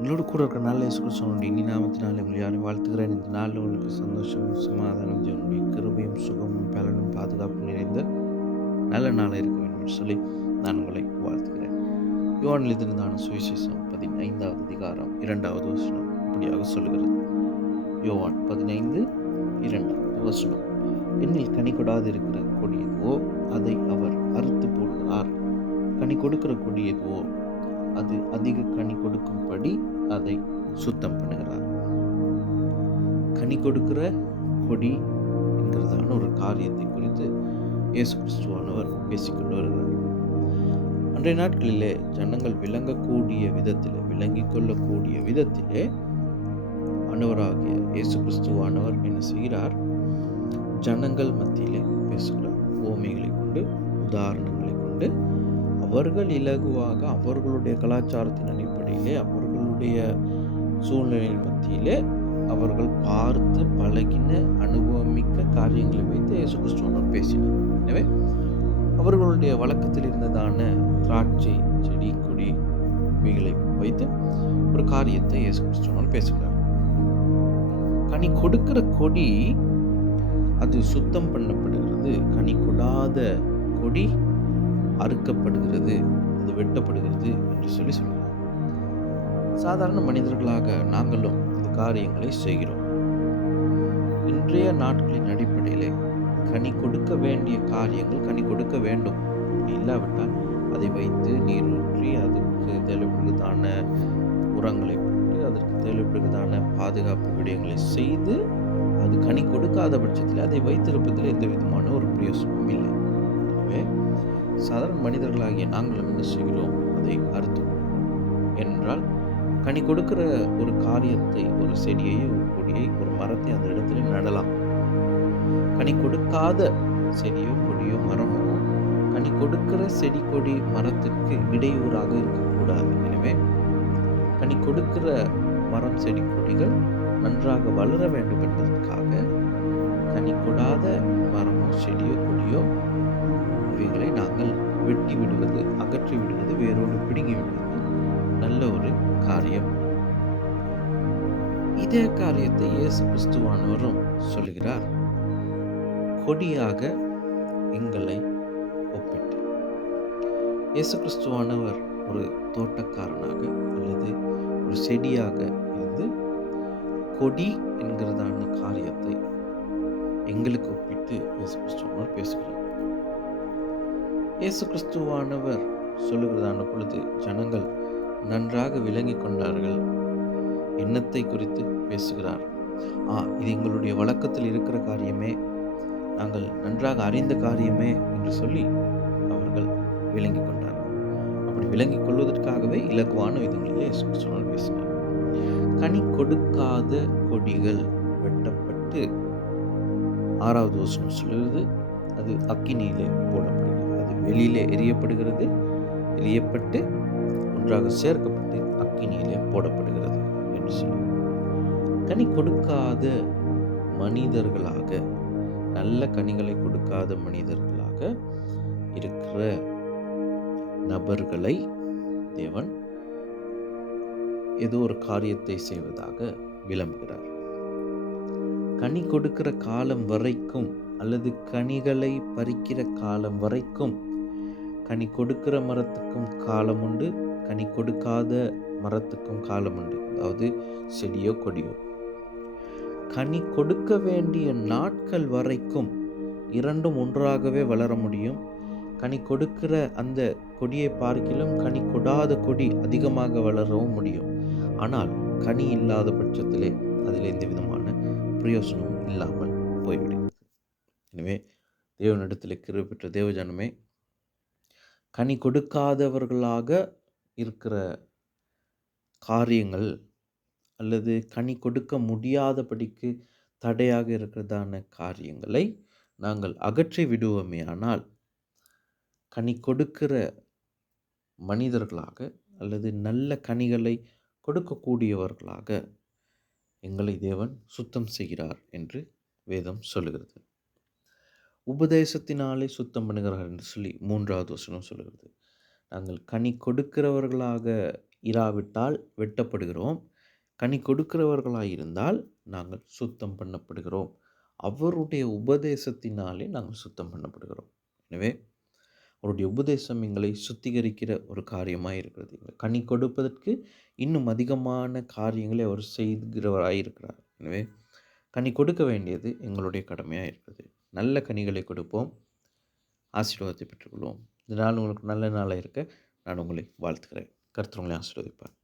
உங்களோடு கூட இருக்கிற நாளில் இயேசு கிறிஸ்துவினுடைய இனி நாமத்தினாலே உங்களை யாரையும் வாழ்த்துகிறேன். இந்த நாளில் உங்களுக்கு சந்தோஷமும் சமாதானம் தேவனுடைய கிருபையும் சுகமும் பலனும் பாதுகாப்பும் நிறைந்த நல்ல நாளாக இருக்க வேண்டும் என்று சொல்லி நான் உங்களை வாழ்த்துகிறேன். யோவான் எழுதினதான சுவிசேஷம் 15வது அதிகாரம் 2வது வசனம் இப்படியாக சொல்லுகிறது. யோவான் 15:2 வசனம். என்னில் கனி கொடாது இருக்கிற கொடி எதுவோ அதை அவர் அறுத்து போடுகிறார். கனி கொடுக்கிற கொடி எதுவோ அது அதிக கனி கொடுக்கும்படி அதை சுத்தம் பண்ணுகிறார். கனி கொடுக்கிற கொடி என்கிறதான ஒரு காரியத்தை குறித்து இயேசு கிறிஸ்துவானவர் பேசிக்கொண்டு வருகிறார். அன்றைய நாட்களிலே ஜனங்கள் விளங்கக்கூடிய விதத்திலே, விளங்கிக் கொள்ளக்கூடிய விதத்திலே ஆண்டவராகிய இயேசு கிறிஸ்துவானவர் என்ன செய்கிறார்? ஜனங்கள் மத்தியிலே பேசுகிறார். உவமைகளை கொண்டு, உதாரணங்களை கொண்டு அவர்கள் இலகுவாக அவர்களுடைய கலாச்சாரத்தின் அடிப்படையிலே, அவர்களுடைய சூழ்நிலையின் மத்தியிலே அவர்கள் பார்த்து பழகின அனுபவமிக்க காரியங்களை வைத்து இயேசு கிறிஸ்துவானவர் பேசினார். எனவே அவர்களுடைய வழக்கத்தில் இருந்ததான திராட்சை செடி கொடி இவைகளை வைத்து ஒரு காரியத்தை இயேசு கிறிஸ்துவானவர் பேசுகிறார். கனி கொடுக்கிற கொடி அது சுத்தம் பண்ணப்படுகிறது. கனி கொடாத கொடி அறுக்கப்படுகிறது, அது வெட்டப்படுகிறது என்று சொல்லி சொல்கிறார். சாதாரண மனிதர்களாக நாங்களும் இந்த காரியங்களை செய்கிறோம். இன்றைய நாட்களின் அடிப்படையிலே கனி கொடுக்க வேண்டிய காரியங்கள் கனி கொடுக்க வேண்டும். இல்லாவிட்டால் அதை வைத்து நீர் ஊற்றி அதற்கு தேவைப்படுவதான உரங்களை போட்டு அதற்கு தேவைப்படுவதான பாதுகாப்பு விடயங்களை செய்து அது கனி கொடுக்காத பட்சத்தில் அதை வைத்திருப்பதில் எந்த விதமான ஒரு பிரயோசனமும் இல்லை. எனவே சாதாரண மனிதர்களாகிய நாங்களும் என்ன செய்கிறோம்? அதை அறுத்து என்றால் கனி கொடுக்கிற ஒரு காரியத்தை, ஒரு செடியை, ஒரு கொடியை, ஒரு மரத்தை அந்த இடத்துல நடலாம். கனி கொடுக்காத செடியோ கொடியோ மரமோ கனி கொடுக்கிற செடி கொடி மரத்திற்கு இடையூறாக இருக்கக்கூடாது. எனவே கனி கொடுக்கிற மரம் செடி கொடிகள் நன்றாக வளர வேண்டும் என்பதற்காக கனி கொடாத மரமோ செடியோ கொடியோ இவைகளை நாங்கள் வெட்டி விடுவது, அகற்றி விடுவது, வேரோடு பிடுங்கி விடுவது நல்ல ஒரு காரியம். இதே காரியத்தை இயேசு கிறிஸ்துவானவரும் சொல்லுகிறார். கொடியாக எங்களை ஒப்பிட்டு. இயேசு கிறிஸ்துவானவர் ஒரு தோட்டக்காரனாக அல்லது ஒரு செடியாக இருந்து கொடி என்கிறதான காரியத்தை எங்களுக்கு ஒப்பிட்டு இயேசு கிறிஸ்துவானவர் பேசுகிறார். இயேசு கிறிஸ்துவானவர் சொல்லுகிறதான பொழுது ஜனங்கள் நன்றாக விளங்கி கொண்டார்கள். எண்ணத்தை குறித்து பேசுகிறார். இது எங்களுடைய வழக்கத்தில் இருக்கிற காரியமே, நாங்கள் நன்றாக அறிந்த காரியமே என்று சொல்லி அவர்கள் விளங்கி கொண்டார்கள். அப்படி விளங்கிக் கொள்வதற்காகவே இலகுவான விதங்களிலே இயேசு கிறிஸ்துவானவர் பேசினார். கனி கொடுக்காத கொடிகள் வெட்டப்பட்டு 6வது வசனம் சொல்லுகிறது, அது அக்கினியிலே போடப்படுகிறது. அது வெளியிலே எரியப்படுகிறது, எரியப்பட்டு ஒன்றாக சேர்க்கப்பட்டு அக்கினியிலே போடப்படுகிறது என்று சொல்லுவோம். கனி கொடுக்காத மனிதர்களாக, நல்ல கனிகளை கொடுக்காத மனிதர்களாக இருக்கிற நபர்களை தேவன் ஏதோ ஒரு காரியத்தை செய்வதாக விளம்புகிறார். கனி கொடுக்கிற காலம் வரைக்கும் அல்லது கனிகளை பறிக்கிற காலம் வரைக்கும் கனி கொடுக்கிற மரத்துக்கும் காலம் உண்டு, கனி கொடுக்காத மரத்துக்கும் காலம் உண்டு. அதாவது செடியோ கொடியோ கனி கொடுக்க வேண்டிய நாட்கள் வரைக்கும் இரண்டும் ஒன்றாகவே வளர முடியும். கனி கொடுக்கிற அந்த கொடியை பார்க்கிலும் கனி கொடாத கொடி அதிகமாக வளரவும் முடியும். ஆனால் கனி இல்லாத பட்சத்திலே அதில் எந்த விதமான பிரயோசனமும் இல்லாமல் போய்விடுகிறது. எனவே தேவனிடத்தில் கிருபை பெற்ற தேவஜனமே, கனி கொடுக்காதவர்களாக இருக்கிற காரியங்கள் அல்லது கனி கொடுக்க முடியாதபடிக்கு தடையாக இருக்கிறதான காரியங்களை நாங்கள் அகற்றி விடுவோமே ஆனால் கனி கொடுக்கிற மனிதர்களாக அல்லது நல்ல கனிகளை கொடுக்கக்கூடியவர்களாக எங்களை தேவன் சுத்தம் செய்கிறார் என்று வேதம் சொல்லுகிறது. உபதேசத்தினாலே சுத்தம் பண்ணுகிறார் என்று சொல்லி 3வது வசனம் சொல்லுகிறது. நாங்கள் கனி கொடுக்கிறவர்களாக இராவிட்டால் வெட்டப்படுகிறோம். கனி கொடுக்கிறவர்களாய் இருந்தால் நாங்கள் சுத்தம் பண்ணப்படுகிறோம். அவருடைய உபதேசத்தினாலே நாங்கள் சுத்தம் பண்ணப்படுகிறோம். எனவே அவருடைய உபதேசம் எங்களை சுத்திகரிக்கிற ஒரு காரியமாக இருக்கிறது. கனி கொடுப்பதற்கு இன்னும் அதிகமான காரியங்களை அவர் செய்கிறவராய் இருக்கிறார். எனவே கனி கொடுக்க வேண்டியது எங்களுடைய கடமையாக இருக்கிறது. நல்ல கனிகளை கொடுப்போம், ஆசீர்வாதத்தை பெற்றுக்கொள்வோம். இந்த நாள் உங்களுக்கு நல்ல நாளாக இருக்க நான் உங்களை வாழ்த்துக்கிறேன். கர்த்தர் உங்களை ஆசீர்வதிப்பார்.